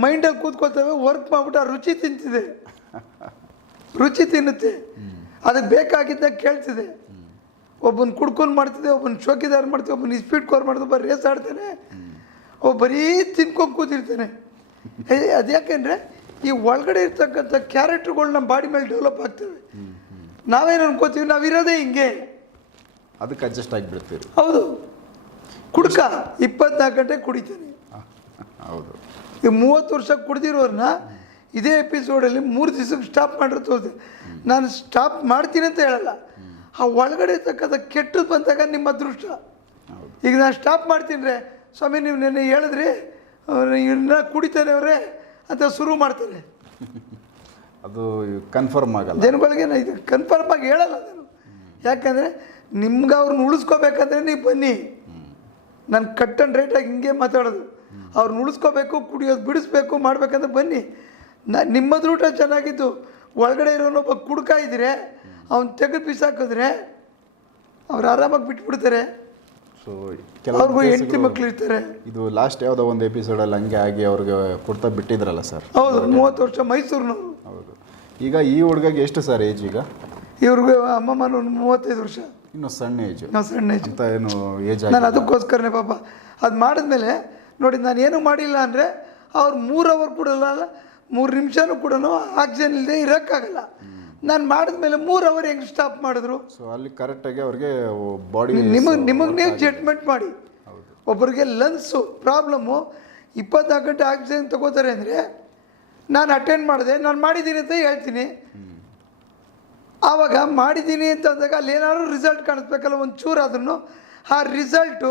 Speaker 2: ಮೈಂಡಲ್ಲಿ ಕೂತ್ಕೊಳ್ತೇವೆ ವರ್ಕ್ ಮಾಡ್ಬಿಟ್ಟು ಆ ರುಚಿ ತಿಂತಿದೆ. ರುಚಿ ತಿನ್ನುತ್ತೆ. ಅದಕ್ಕೆ ಬೇಕಾಗಿದ್ದ ಕೇಳ್ತಿದೆ. ಒಬ್ಬನ ಕುಡ್ಕೊಂಡು ಮಾಡ್ತಿದೆ ಒಬ್ಬನ ಶೋಕಿದಾರ ಮಾಡ್ತಿದೆ ಒಬ್ಬನ ಸ್ಪೀಡ್ ಕೋರ್ ಮಾಡ್ತಿದ್ದೆ ಒಬ್ಬ ರೇಸ್ ಆಡ್ತಾನೆ. ಒಬ್ಬ ಬರೀ ತಿನ್ಕೊಂಡು ಕೂತಿರ್ತಾನೆ. ಅದ್ಯಾಕೆಂದರೆ ಈ ಒಳಗಡೆ ಇರ್ತಕ್ಕಂಥ ಕ್ಯಾರೆಕ್ಟರ್ಗಳು ನಮ್ಮ ಬಾಡಿ ಮೇಲೆ ಡೆವಲಪ್ ಆಗ್ತವೆ. ನಾವೇನು ಅನ್ಕೋತೀವಿ? ನಾವಿರೋದೇ ಹಿಂಗೆ.
Speaker 1: ಅದಕ್ಕೆ ಅಡ್ಜಸ್ಟ್ ಆಗಿಬಿಡ್ತೀವಿ
Speaker 2: ಹೌದು. ಕುಡ್ಕ ಇಪ್ಪತ್ನಾಲ್ಕು ಗಂಟೆ ಕುಡಿತಾನೆ.
Speaker 1: ಹೌದು.
Speaker 2: ಈ ಮೂವತ್ತು ವರ್ಷ ಕುಡ್ದಿರೋರನ್ನ ಇದೇ ಎಪಿಸೋಡಲ್ಲಿ ಮೂರು ದಿವಸಕ್ಕೆ ಸ್ಟಾಪ್ ಮಾಡಿರೋ ತೋರಿದೆ. ನಾನು ಸ್ಟಾಪ್ ಮಾಡ್ತೀನಿ ಅಂತ ಹೇಳಲ್ಲ. ಆ ಒಳಗಡೆ ಇರ್ತಕ್ಕಂಥ ಕೆಟ್ಟದ್ದು ಬಂದಾಗ ನಿಮ್ಮ ಅದೃಷ್ಟ. ಈಗ ನಾನು ಸ್ಟಾಪ್ ಮಾಡ್ತೀನಿ ರೀ ಸ್ವಾಮಿ ನೀವು ನೆನ್ನೆ ಹೇಳಿದ್ರಿ ಇನ್ನ ಕುಡಿತಾನೆ ಅವರೇ ಅಂತ ಶುರು ಮಾಡ್ತಾರೆ
Speaker 1: ಅದು ಕನ್ಫರ್ಮ್ ಆಗಲ್ಲ.
Speaker 2: ಜನಗಳಿಗೆ ಇದು ಕನ್ಫರ್ಮ್ ಆಗಿ ಹೇಳಲ್ಲ ನಾನು. ಯಾಕಂದರೆ ನಿಮ್ಗೆ ಅವ್ರನ್ನ ಉಳಿಸ್ಕೋಬೇಕಂದ್ರೆ ನೀವು ಬನ್ನಿ. ನಾನು ಕಟ್ ಆ್ಯಂಡ್ ರೈಟಾಗಿ ಹಿಂಗೆ ಮಾತಾಡೋದು. ಅವ್ರನ್ನ ಉಳಿಸ್ಕೋಬೇಕು ಕುಡಿಯೋದು ಬಿಡಿಸ್ಬೇಕು ಮಾಡ್ಬೇಕಂದ್ರೆ ಬನ್ನಿ. ನಾ ನಿಮ್ಮದ್ರ ಊಟ ಚೆನ್ನಾಗಿದ್ದು ಒಳಗಡೆ ಇರೋನೊಬ್ಬ ಕುಡ್ಕ ಇದ್ದೀರಿ ಅವ್ನು ತೆಗೆದು ಬಿಸಾಕಿದ್ರೆ ಅವ್ರು ಆರಾಮಾಗಿ ಬಿಟ್ಬಿಡ್ತಾರೆ.
Speaker 1: ಸೊ
Speaker 2: ಕೆಲವ್ರಿಗೂ
Speaker 1: ಕೆಲವು
Speaker 2: ಹೆಂಡತಿ ಮಕ್ಕಳು ಇರ್ತಾರೆ.
Speaker 1: ಇದು ಲಾಸ್ಟ್ ಯಾವುದೋ ಒಂದು ಎಪಿಸೋಡಲ್ಲಿ ಹಂಗೆ ಆಗಿ ಅವ್ರಿಗೆ ಕೊಡ್ತಾ ಬಿಟ್ಟಿದ್ರಲ್ಲ ಸರ್
Speaker 2: ಹೌದು ಮೂವತ್ತು ವರ್ಷ ಮೈಸೂರಿನವರು.
Speaker 1: ಹೌದು. ಈಗ ಈ ಹುಡುಗಗೆ ಎಷ್ಟು ಸರ್ ಏಜ್ ಈಗ?
Speaker 2: ಇವ್ರಿಗೆ ಅಮ್ಮಮ್ಮನ ಒಂದು ಮೂವತ್ತೈದು ವರ್ಷ.
Speaker 1: ಇನ್ನು ಸಣ್ಣ ಏಜ್
Speaker 2: ನಾವು ಸಣ್ಣ ಏಜ್
Speaker 1: ಅಂತ ಏನು ಏಜ್
Speaker 2: ನಾನು ಅದಕ್ಕೋಸ್ಕರನೇ ಪಾಪ ಅದು ಮಾಡಿದ್ಮೇಲೆ ನೋಡಿ ನಾನು ಏನು ಮಾಡಿಲ್ಲ ಅಂದರೆ ಅವ್ರು ಮೂರು ಅವರ್ ಕೂಡ ಅಲ್ಲ ಮೂರು ನಿಮಿಷನೂ ಕೂಡ ಆಕ್ಸಿಜನ್ ಇಲ್ಲದೆ ಇರೋಕ್ಕಾಗಲ್ಲ. ನಾನು ಮಾಡಿದ್ಮೇಲೆ ಮೂರು ಅವರ್ ಹೆಂಗೆ ಸ್ಟಾಪ್ ಮಾಡಿದ್ರು?
Speaker 1: ಸೊ ಅಲ್ಲಿ ಕರೆಕ್ಟಾಗಿ ಅವ್ರಿಗೆ ಬಾಡಿ
Speaker 2: ನಿಮಗೆ ನಿಮಗೆ ನೀವು ಜಡ್ಮೆಂಟ್ ಮಾಡಿ. ಒಬ್ಬರಿಗೆ ಲನ್ಸು ಪ್ರಾಬ್ಲಮ್ಮು ಇಪ್ಪತ್ನಾಲ್ಕು ಗಂಟೆ ಆಕ್ಸಿಜನ್ ತಗೋತಾರೆ ಅಂದರೆ ನಾನು ಅಟೆಂಡ್ ಮಾಡಿದೆ ನಾನು ಮಾಡಿದ್ದೀನಿ ಅಂತ ಹೇಳ್ತೀನಿ. ಆವಾಗ ಮಾಡಿದ್ದೀನಿ ಅಂತ ಅಂದಾಗ ಅಲ್ಲಿ ಏನಾದರೂ ರಿಸಲ್ಟ್ ಕಾಣಿಸ್ಬೇಕಲ್ಲ ಒಂದು ಚೂರಾದ್ರೂ ಆ ರಿಸಲ್ಟು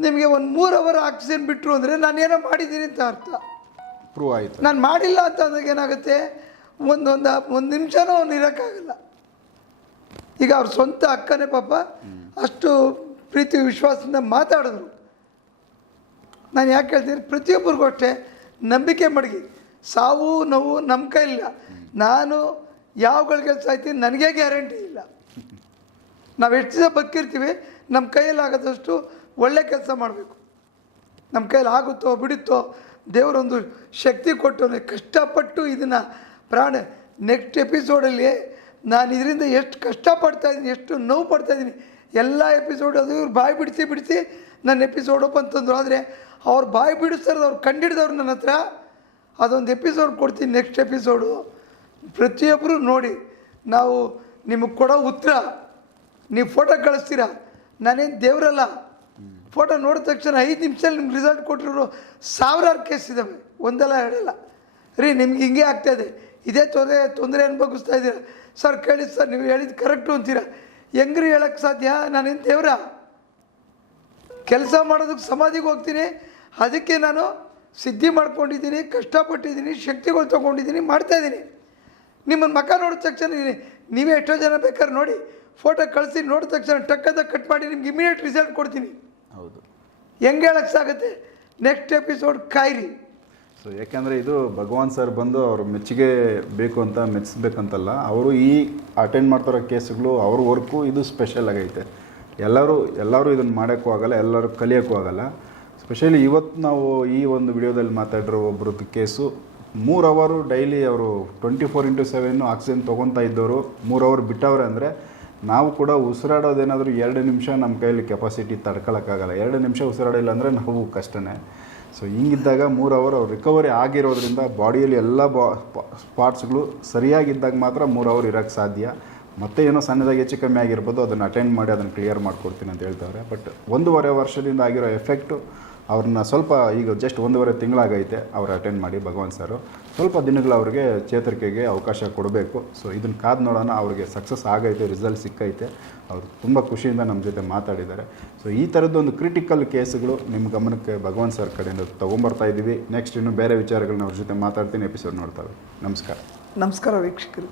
Speaker 2: ನಿಮಗೆ ಒಂದು ಮೂರು ಅವರ್ ಆಕ್ಸಿಜನ್ ಬಿಟ್ಟರು ಅಂದರೆ ನಾನು ಏನೋ ಮಾಡಿದ್ದೀನಿ ಅಂತ ಅರ್ಥ.
Speaker 1: ಪ್ರೂವ್ ಆಯಿತು.
Speaker 2: ನಾನು ಮಾಡಿಲ್ಲ ಅಂತ ಅಂದಾಗ ಏನಾಗುತ್ತೆ? ಒಂದೊಂದು ಒಂದು ನಿಮಿಷನೂ ಅವ್ನು ಇರೋಕ್ಕಾಗಲ್ಲ. ಈಗ ಅವ್ರ ಸ್ವಂತ ಅಕ್ಕನೇ ಪಾಪ ಅಷ್ಟು ಪ್ರೀತಿ ವಿಶ್ವಾಸದಿಂದ ಮಾತಾಡಿದ್ರು. ನಾನು ಯಾಕೆ ಹೇಳ್ತೀನಿ? ಪ್ರತಿಯೊಬ್ಬರಿಗೂ ಅಷ್ಟೇ ನಂಬಿಕೆ ಮಡಗಿ. ಸಾವು ನೋವು ನಮ್ಮ ಕೈಲಿಲ್ಲ. ನಾನು ಯಾವ ಕೆಲಸ ಐತಿ ನನಗೇ ಗ್ಯಾರಂಟಿ ಇಲ್ಲ. ನಾವು ಎಷ್ಟು ದಿವಸ ಬದುಕಿರ್ತೀವಿ ನಮ್ಮ ಕೈಯಲ್ಲಿ ಆಗದಷ್ಟು ಒಳ್ಳೆ ಕೆಲಸ ಮಾಡಬೇಕು. ನಮ್ಮ ಕೈಯಲ್ಲಿ ಆಗುತ್ತೋ, ಬಿಡುತ್ತೋ, ದೇವರೊಂದು ಶಕ್ತಿ ಕೊಟ್ಟು ಕಷ್ಟಪಟ್ಟು ಇದನ್ನು ಪ್ರಾಣ ನೆಕ್ಸ್ಟ್ ಎಪಿಸೋಡಲ್ಲಿ ನಾನು ಇದರಿಂದ ಎಷ್ಟು ಕಷ್ಟಪಡ್ತಾ ಇದ್ದೀನಿ, ಎಷ್ಟು ನೋವು ಪಡ್ತಾ ಇದ್ದೀನಿ, ಎಲ್ಲ ಎಪಿಸೋಡ್ ಅದು ಇವ್ರು ಬಾಯಿ ಬಿಡಿಸಿ ಬಿಡಿಸಿ ನನ್ನ ಎಪಿಸೋಡ್ ಅಂತಂದರು ತಂದರು. ಆದರೆ ಅವ್ರು ಬಾಯಿ ಬಿಡಿಸ್ತಾರೆ ಅವ್ರು ಕಂಡಿಡ್ದವ್ರು ನನ್ನ ಹತ್ರ. ಅದೊಂದು ಎಪಿಸೋಡ್ ಕೊಡ್ತೀನಿ ನೆಕ್ಸ್ಟ್ ಎಪಿಸೋಡು ಪ್ರತಿಯೊಬ್ಬರು ನೋಡಿ, ನಾವು ನಿಮಗೆ ಕೊಡೋ ಉತ್ತರ, ನೀವು ಫೋಟೋ ಕಳಿಸ್ತೀರಾ? ನಾನೇನು ದೇವರಲ್ಲ? ಫೋಟೋ ನೋಡಿದ ತಕ್ಷಣ ಐದು ನಿಮಿಷದಲ್ಲಿ ನಿಮ್ಗೆ ರಿಸಲ್ಟ್ ಕೊಟ್ಟಿರೋ ಸಾವಿರಾರು ಕೇಸ್ ಇದ್ದಾವೆ ಒಂದಲ್ಲ, ಎರಡಲ್ಲ. ರೀ, ನಿಮ್ಗೆ ಹಿಂಗೆ ಆಗ್ತಾಯಿದೆ ಇದೇ. ತೊಂದರೆ ತೊಂದರೆ ಅನುಭವಿಸ್ತಾ ಇದ್ದೀರಾ? ಸರ್, ಕೇಳಿ ಸರ್, ನೀವು ಹೇಳಿದ್ದು ಕರೆಕ್ಟು ಅಂತೀರಾ? ಹೆಂಗ್ರಿ ಹೇಳಕ್ಕೆ ಸಾಧ್ಯ? ನಾನೇನು ದೇವ್ರ? ಕೆಲಸ ಮಾಡೋದಕ್ಕೆ ಸಮಾಧಿಗೆ ಹೋಗ್ತೀನಿ. ಅದಕ್ಕೆ ನಾನು ಸಿದ್ಧಿ ಮಾಡ್ಕೊಂಡಿದ್ದೀನಿ, ಕಷ್ಟಪಟ್ಟಿದ್ದೀನಿ, ಶಕ್ತಿಗಳು ತೊಗೊಂಡಿದ್ದೀನಿ ಮಾಡ್ತಾಯಿದ್ದೀನಿ ನಿಮ್ಮನ್ನು ಮಕ ನೋಡಿದ ತಕ್ಷಣ ನೀವೇ ಎಷ್ಟೋ ಜನ ಬೇಕಾದ್ರೆ ನೋಡಿ ಫೋಟೋ ಕಳಿಸಿ ನೋಡಿದ ತಕ್ಷಣ ಟಕ್ಕದ ಕಟ್ ಮಾಡಿ ನಿಮ್ಗೆ ಇಮಿಡಿಯೇಟ್ ರಿಸಲ್ಟ್ ಕೊಡ್ತೀನಿ.
Speaker 1: ಹೌದು.
Speaker 2: ಹೆಂಗೆ ಹೇಳಕ್ಸಾಗತ್ತೆ ನೆಕ್ಸ್ಟ್ ಎಪಿಸೋಡ್ ಕಾಯಿರಿ.
Speaker 1: ಸೊ ಯಾಕೆಂದರೆ ಇದು ಭಗವಾನ್ ಸರ್ ಬಂದು ಅವ್ರ ಮೆಚ್ಚುಗೆ ಬೇಕು ಅಂತ ಮೆಚ್ಚಿಸ್ಬೇಕಂತಲ್ಲ ಅವರು ಈ ಅಟೆಂಡ್ ಮಾಡ್ತಿರೋ ಕೇಸ್ಗಳು ಅವ್ರ ವರ್ಕು ಇದು ಸ್ಪೆಷಲ್ ಆಗೈತೆ. ಎಲ್ಲರೂ ಎಲ್ಲರೂ ಇದನ್ನು ಮಾಡೋಕ್ಕೂ ಆಗಲ್ಲ ಎಲ್ಲರೂ ಕಲಿಯೋಕ್ಕೂ ಆಗಲ್ಲ. ಸ್ಪೆಷಲಿ ಇವತ್ತು ನಾವು ಈ ಒಂದು ವಿಡಿಯೋದಲ್ಲಿ ಮಾತಾಡಿರೋ ಒಬ್ರದ್ದು ಕೇಸು ಮೂರು ಅವರು ಡೈಲಿ ಅವರು twenty four into seven oxygen ತೊಗೊತಾ ಇದ್ದವರು. ಮೂರು ಅವರ್ ಬಿಟ್ಟವ್ರೆ ಅಂದರೆ ನಾವು ಕೂಡ ಉಸಿರಾಡೋದೇನಾದರೂ ಎರಡು ನಿಮಿಷ ನಮ್ಮ ಕೈಯಲ್ಲಿ ಕೆಪಾಸಿಟಿ ತಡ್ಕೊಳಕ್ಕಾಗಲ್ಲ. ಎರಡು ನಿಮಿಷ ಉಸಿರಾಡಿಲ್ಲ ಅಂದರೆ ನಾವು ಕಷ್ಟನೇ. ಸೊ ಹಿಂಗಿದ್ದಾಗ ಮೂರು ಅವರ್ ಅವ್ರು ರಿಕವರಿ ಆಗಿರೋದ್ರಿಂದ ಬಾಡಿಯಲ್ಲಿ ಎಲ್ಲ ಬಾ ಸ್ಪಾಟ್ಸ್ಗಳು ಸರಿಯಾಗಿದ್ದಾಗ ಮಾತ್ರ ಮೂರು ಅವರ್ ಇರೋಕ್ಕೆ ಸಾಧ್ಯ. ಮತ್ತೆ ಏನೋ ಸಣ್ಣದಾಗಿ ಹೆಚ್ಚು ಕಮ್ಮಿ ಆಗಿರ್ಬೋದು, ಅದನ್ನು ಅಟೆಂಡ್ ಮಾಡಿ, ಅದನ್ನು ಕ್ಲಿಯರ್ ಮಾಡ್ಕೊಡ್ತೀನಿ ಅಂತ ಹೇಳ್ತಾವ್ರೆ. ಬಟ್ ಒಂದೂವರೆ ವರ್ಷದಿಂದ ಆಗಿರೋ ಎಫೆಕ್ಟು ಅವ್ರನ್ನ ಸ್ವಲ್ಪ ಈಗ ಜಸ್ಟ್ ಒಂದೂವರೆ ತಿಂಗಳಾಗೈತೆ ಅವ್ರು ಅಟೆಂಡ್ ಮಾಡಿ ಭಗವಾನ್ ಸರು. ಸ್ವಲ್ಪ ದಿನಗಳು ಅವ್ರಿಗೆ ಚೇತರಿಕೆಗೆ ಅವಕಾಶ ಕೊಡಬೇಕು. ಸೊ ಇದನ್ನು ಕಾದು ನೋಡೋಣ, ಅವ್ರಿಗೆ ಸಕ್ಸಸ್ ಆಗೈತೆ ರಿಸಲ್ಟ್ ಸಿಕ್ಕೈತೆ. ಅವರು ತುಂಬ ಖುಷಿಯಿಂದ ನಮ್ಮ ಜೊತೆ ಮಾತಾಡಿದ್ದಾರೆ. ಸೊ ಈ ಥರದ್ದೊಂದು ಕ್ರಿಟಿಕಲ್ ಕೇಸ್ಗಳು ನಿಮ್ಮ ಗಮನಕ್ಕೆ ಭಗವಾನ್ ಸರ್ ಕಡೆಯಿಂದ ತೊಗೊಂಬರ್ತಾ ಇದ್ದೀವಿ ನೆಕ್ಸ್ಟ್ ಇನ್ನೂ ಬೇರೆ ವಿಚಾರಗಳನ್ನ ಅವ್ರ ಜೊತೆ ಮಾತಾಡ್ತೀನಿ ಎಪಿಸೋಡ್ ನೋಡ್ತಾವೆ ನಮಸ್ಕಾರ.
Speaker 2: ನಮಸ್ಕಾರ ವೀಕ್ಷಕರು.